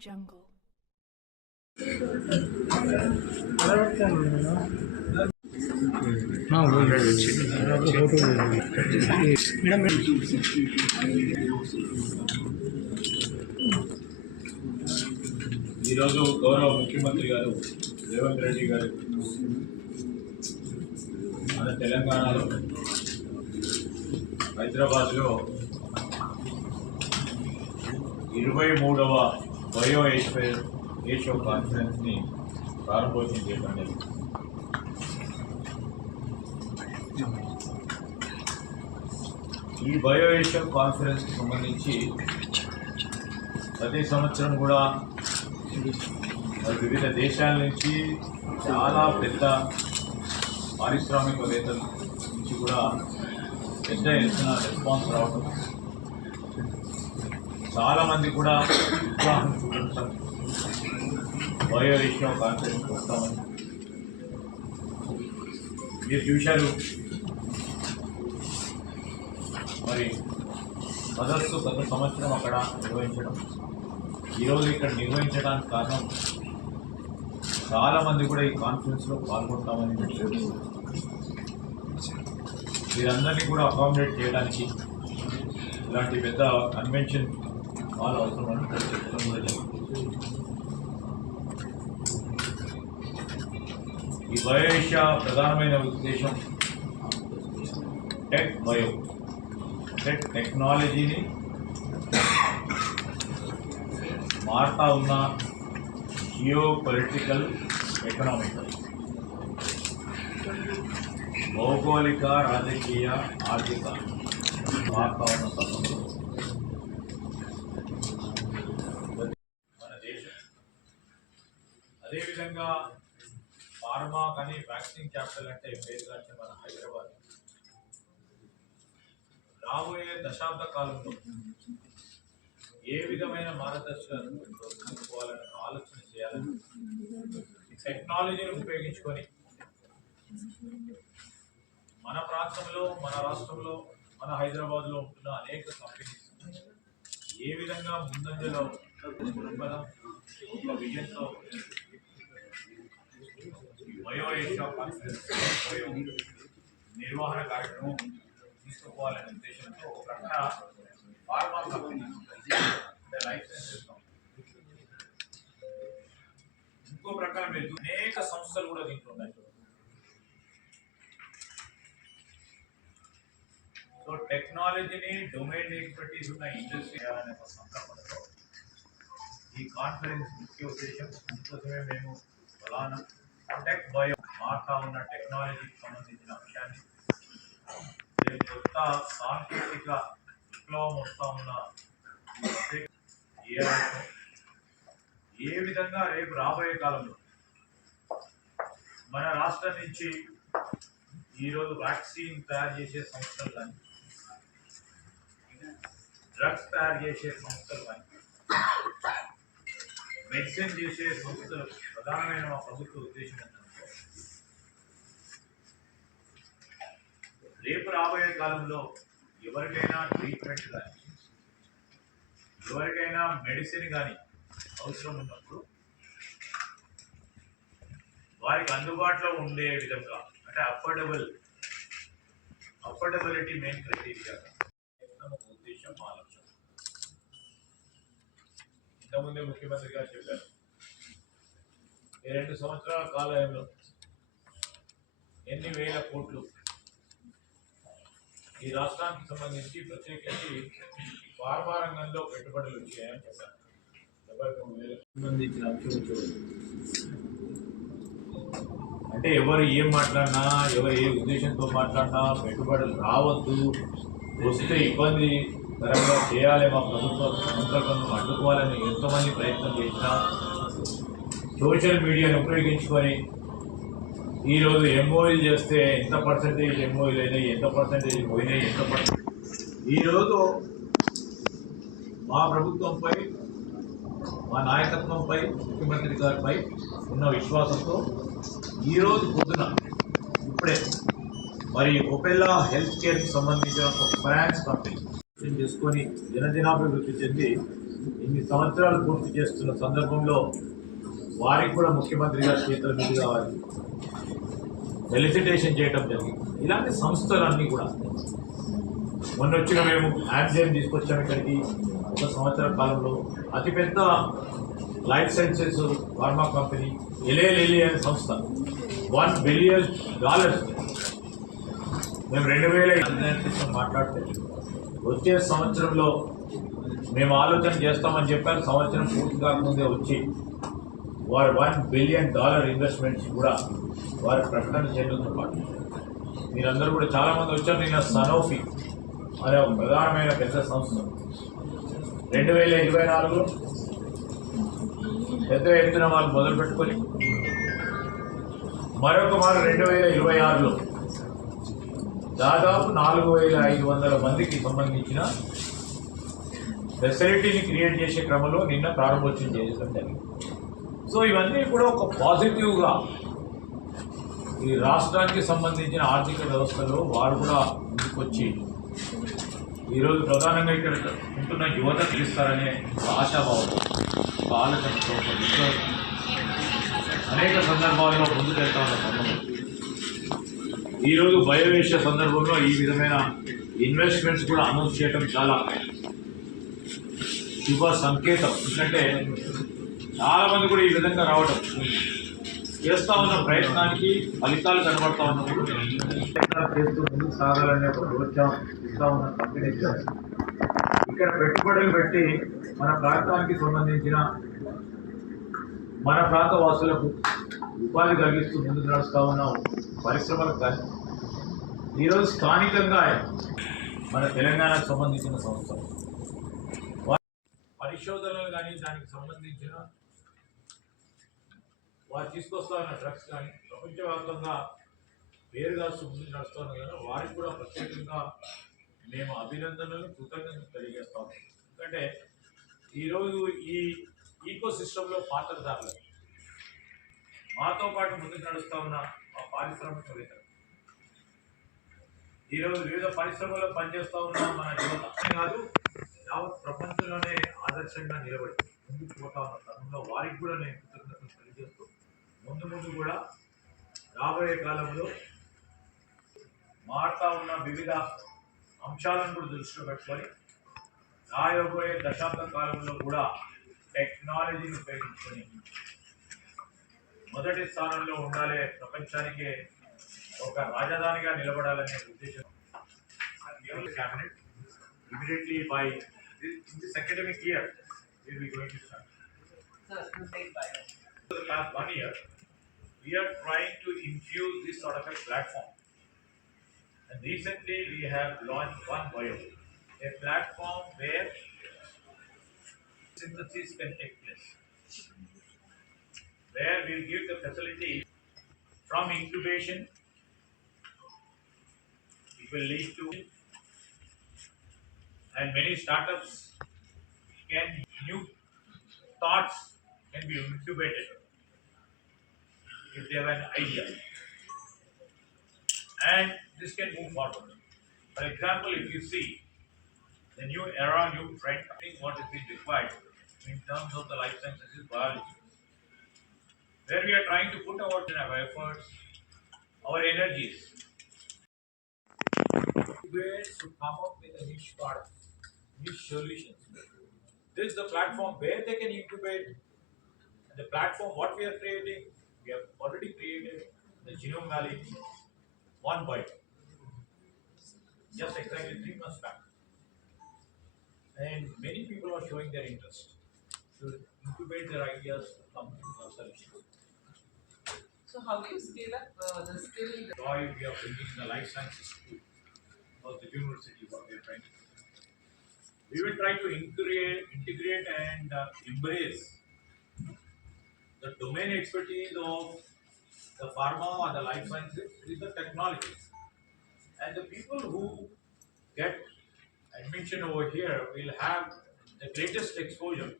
Jungle. ఈరోజు గౌరవ ముఖ్యమంత్రి గారు రేవంత్ రెడ్డి గారు మన తెలంగాణలో హైదరాబాద్లో 23వ బయో ఏషియో కాన్ఫరెన్స్ని ప్రారంభోత్సవం చేయడం. ఈ బయో ఏషియో కాన్ఫరెన్స్కి సంబంధించి ప్రతి సంవత్సరం కూడా వివిధ దేశాల నుంచి చాలా పెద్ద పారిశ్రామికవేత్తల నుంచి కూడా పెద్ద ఎత్తున రెస్పాన్స్ రావడం, చాలామంది కూడా ఉత్సాహం చూపించడం బయో ఏషియో కాన్ఫరెన్స్ వస్తామని మీరు చూశారు. మరి సదస్సు గత సంవత్సరం అక్కడ నిర్వహించడం, ఈరోజు ఇక్కడ నిర్వహించడానికి కారణం చాలామంది కూడా ఈ కాన్ఫరెన్స్లో పాల్గొంటామని వీరందరినీ కూడా అకామిడేట్ చేయడానికి ఇలాంటి పెద్ద కన్వెన్షన్ హాల్ అవసరమని చెప్పడం కూడా జరుగుతుంది. ఈ బయో ఏషియా ప్రధానమైన ఉద్దేశం బయో అంటే టెక్నాలజీని మారుతా ఉన్న జియో పొలిటికల్, ఎకనామికల్, భౌగోళిక, రాజకీయ, ఆర్థిక మారుతా ఉన్న సమయంలో మన దేశం, అదేవిధంగా ఫార్మా కానీ వ్యాక్సిన్ క్యాపిటల్ అంటే పేరుగా మన హైదరాబాద్ రాబోయే దశాబ్ద కాలంలో ఏ విధమైన మార్గదర్శకాలను తీసుకోవాలని ఆలోచన చేయాలని టెక్నాలజీని ఉపయోగించుకొని మన ప్రాంతంలో, మన రాష్ట్రంలో, మన హైదరాబాద్లో ఉంటున్న అనేక కంపెనీస్ ఏ విధంగా ముందంజలో ఒక విజన్తో బయో ఏషియా కాన్ఫరెన్స్ నిర్వహణ కార్యక్రమం తీసుకోవాలనే ఉద్దేశంతో ఒక ప్రకటన ఫార్మా కంపెనీ లైసెన్స్ ఇస్తాం. ఇంకో ప్రకారం మీరు అనేక సంస్థలు కూడా దీంట్లో ఉన్నాయి. సో టెక్నాలజీని, డొమైన్ ఎక్స్పర్టీస్ ఉన్న ఇండస్ట్రీ చేయాలనే ఒక సంకల్పంతో ఈ కాన్ఫరెన్స్ ముఖ్య ఉద్దేశం. అందుకోసమే మేము ఫలానా టెక్ బయో మారుతా ఉన్న టెక్నాలజీకి సంబంధించిన అంశాన్ని, కొత్త సాంకేతిక విప్లవం వస్తూ ఉన్న ఏ విధంగా రేపు రాబోయే కాలంలో మన రాష్ట్రం నుంచి ఈరోజు వ్యాక్సిన్ తయారు చేసే సంస్థలు కానీ, డ్రగ్స్ తయారు చేసే సంస్థలు కానీ, మెడిసిన్ చేసే సంస్థలు ప్రధానమైన మా ప్రభుత్వ ఉద్దేశం ఏంటంటే రేపు రాబోయే కాలంలో ఎవరికైనా ట్రీట్మెంట్ కానీ, ఎవరికైనా మెడిసిన్ కానీ అవసరం ఉన్నప్పుడు వారికి అందుబాటులో ఉండే విధంగా, అంటే అఫోర్డబిలిటీ మెయిన్ క్రైటీరియా ఉద్దేశం మా లక్ష్యం. ఇంతకుముందే ముఖ్యమంత్రి గారు చెప్పారు, ఈ 2 సంవత్సరాల కాలంలో ఎన్ని వేల కోట్లు ఈ రాష్ట్రానికి సంబంధించి ప్రత్యేకించి ఫార్మా రంగంలో పెట్టుబడులు వచ్చాయని చెప్పారు. 73,000 సంబంధించిన అంశం చూడండి. అంటే ఎవరు ఏం మాట్లాడినా, ఎవరు ఏ ఉద్దేశంతో మాట్లాడినా పెట్టుబడులు రావద్దు, వస్తే ఇబ్బందికరంగా చేయాలి, మా ప్రభుత్వ సంకల్పంను అడ్డుకోవాలని ఎంతోమంది ప్రయత్నం చేసినా సోషల్ మీడియాను ఉపయోగించుకొని ఈరోజు ఎంఓఈలు చేస్తే ఎంత పర్సెంటేజ్ ఎంఓఈలు అయినాయి, ఎంత పర్సెంటేజ్ పోయినాయి, ఈరోజు మా ప్రభుత్వంపై, మా నాయకత్వంపై, ముఖ్యమంత్రి గారిపై ఉన్న విశ్వాసంతో ఈరోజు పొద్దున ఇప్పుడే మరి ఒపెల్లా హెల్త్ కేర్కి సంబంధించిన ఒక ఫైనాన్స్ కంపెనీ చేసుకొని దినదినాభివృద్ధి చెంది ఇన్ని సంవత్సరాలు పూర్తి చేస్తున్న సందర్భంలో వారికి కూడా ముఖ్యమంత్రి గారి చేతుల మీదుగా వారి ఫెలిసిటేషన్ చేయడం జరిగింది. ఇలాంటి సంస్థలన్నీ కూడా మొన్న వచ్చిన మేము యాప్జైన్ తీసుకొచ్చాము ఇక్కడికి. ఒక సంవత్సర కాలంలో అతిపెద్ద లైఫ్ సైన్సెస్ ఫార్మా కంపెనీ ఎల్ఏఎల్ఈ అనే సంస్థ $1 బిలియన్ మేము 2000 మాట్లాడితే వచ్చే సంవత్సరంలో మేము ఆలోచన చేస్తామని చెప్పారు. సంవత్సరం పూర్తి కాకముందే వచ్చి వారు $1 బిలియన్ ఇన్వెస్ట్మెంట్స్ కూడా వారి ప్రకటన చేయడంతో పాటు మీరందరూ కూడా చాలామంది వచ్చారు. నిన్న సనోఫీ అనే ఒక ప్రధానమైన పెద్ద సంస్థ 2024లో పెద్ద ఎత్తున వాళ్ళు మొదలుపెట్టుకొని మరొక మారు 2026లో దాదాపు 4500 మందికి సంబంధించిన ఫెసిలిటీని క్రియేట్ చేసే క్రమంలో నిన్న ప్రారంభోత్సవం చేయడం జరిగింది. సో ఇవన్నీ కూడా ఒక పాజిటివ్గా ఈ రాష్ట్రానికి సంబంధించిన ఆర్థిక వ్యవస్థలో వారు కూడా ముందుకొచ్చి ఈరోజు ప్రధానంగా ఇక్కడ ఉంటున్న యువత తెలుస్తారనే ఒక ఆశాభావం, ఒక ఆలోచనతో, ఒక విశ్వాసం అనేక సందర్భాల్లో ముందుకు వెళ్తా ఉన్న సందర్భం ఈరోజు బయోవేష సందర్భంలో ఈ విధమైన ఇన్వెస్ట్మెంట్స్ కూడా అనౌన్స్ చేయడం చాలా శుభ సంకేతం. ఎందుకంటే చాలామంది కూడా ఈ విధంగా రావడం చేస్తూ ఉన్న ప్రయత్నానికి ఫలితాలు కనబడతా ఉన్నప్పుడు చేస్తూ ముందుకు సాగాలనే ఒక ప్రోత్సాహం ఇస్తూ ఉన్న కంపెనీ ఇక్కడ పెట్టుబడులు పెట్టి మన ప్రాంతానికి సంబంధించిన మన ప్రాంత వాసులకు ఉపాధి కలిగిస్తూ ముందుకు నడుస్తూ ఉన్న పరిశ్రమలకు కానీ ఈరోజు స్థానికంగా మన తెలంగాణకు సంబంధించిన సంస్థలు పరిశోధనలు కానీ దానికి సంబంధించిన వారు తీసుకొస్తా ఉన్న డ్రగ్స్ కానీ ప్రపంచవ్యాప్తంగా వేరుగా ముందుకు నడుస్తున్నారు కదా, వారికి కూడా ప్రత్యేకంగా మేము అభినందనలు కృతజ్ఞతలు తెలియజేస్తాము. ఎందుకంటే ఈరోజు ఈ ఈకో సిస్టంలో పాత్రదారులు మాతో పాటు ముందుకు నడుస్తూ ఉన్న ఆ పారిశ్రామికవేత్తలు ఈరోజు వివిధ పరిశ్రమల్లో పనిచేస్తూ ఉన్న మన యువత కాదు యావత్ ప్రపంచంలోనే ఆదర్శంగా నిలబడి ముందుకు పోతా ఉన్న తరుణంలో వారికి కూడా నేను కృతజ్ఞతలు తెలియజేస్తూ ముందు కూడా రాబోయే కాలంలో మారుతా ఉన్న వివిధ అంశాలను కూడా దృష్టిలో పెట్టుకొని రాబోయే దశాబ్ద కాలంలో కూడా టెక్నాలజీని ఉపయోగించుకొని మొదటి స్థానంలో ఉండాలి, ప్రపంచానికి ఒక రాజధానిగా నిలబడాలనే ఉద్దేశం cabinet immediately by this academic year will be going to start. For the past 1 year, we are trying to infuse this sort of a platform. And recently we have launched OneBio, a platform where synthesis can take place, where we give the facility from incubation. It will lead to, and many startups new thoughts can be incubated if they have an idea, and this can move forward. For example, if you see the new era, new trend, I think what is being required in terms of the life sciences is biology, where we are trying to put our efforts, our energies, ways to come up with a niche product, niche solutions. This is the platform where they can incubate. And the platform what we are creating, we have already created the Genome Valley OneBio, just exactly 3 months back. And many people are showing their interest to incubate their ideas to come to solutions. So how do you scale up the skill? Why we are bringing the life sciences to the university, what we are trying to do. We will try to integrate and embrace the domain expertise of the pharma or the life sciences with the technologies. And the people who get admission over here will have the greatest exposure.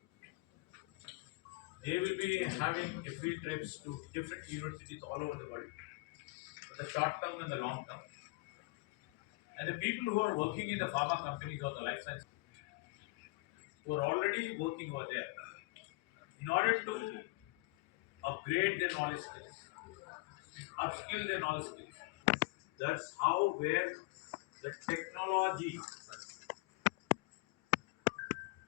They will be having field trips to different universities all over the world, for the short term and the long term. And the people who are working in the pharma companies or the life sciences, who are already working over there in order to upgrade their knowledge skills, upskill their knowledge skills. That's how where the technology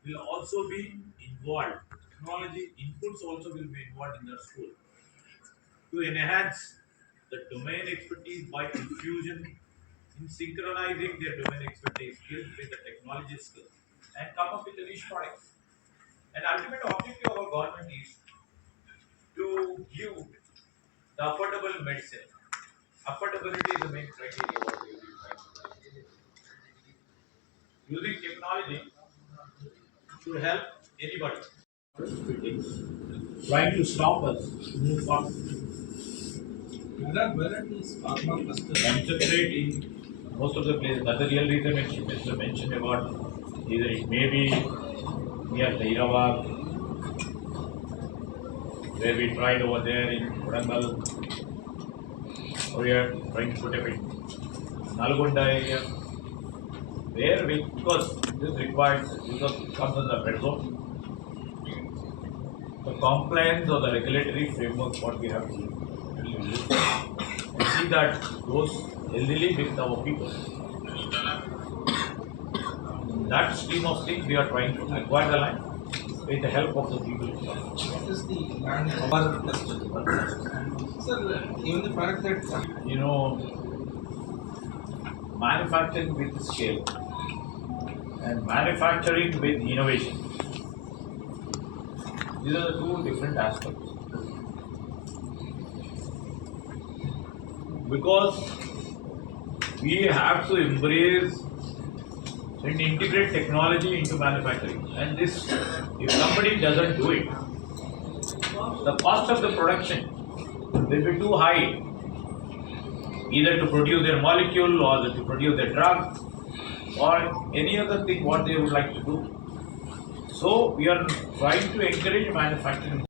will also be involved. Technology inputs also will be involved in the school to enhance the domain expertise by infusion in synchronizing their domain expertise skills with the technology skills and come up with a niche product. And ultimate objective of our government is to give the affordable medicine. Affordability is the main criteria what we will find. Using technology to help anybody. Trying to stop us to move fast. Where are these pharma clusters? Concentrate in most of the places. That's the real reason it's mentioned about either it may be near Hyderabad, where we tried over there in Warangal, or we are trying to put up in Nalgonda area, where we, because this requires, because it comes in the red zone, the compliance or the regulatory framework what we have to use. And see that those elderly with our people. In that stream of things we are trying to acquire the land with the help of the people. What is the land cover cluster? Sir, even the fact that You know, manufacturing with scale and manufacturing with innovation. These are the two different aspects. Because we have to embrace and integrate technology into manufacturing. And this, if somebody doesn't do it, the cost of the production will be too high, either to produce their molecule or to produce their drug or any other thing what they would like to do. So we are trying to encourage manufacturing.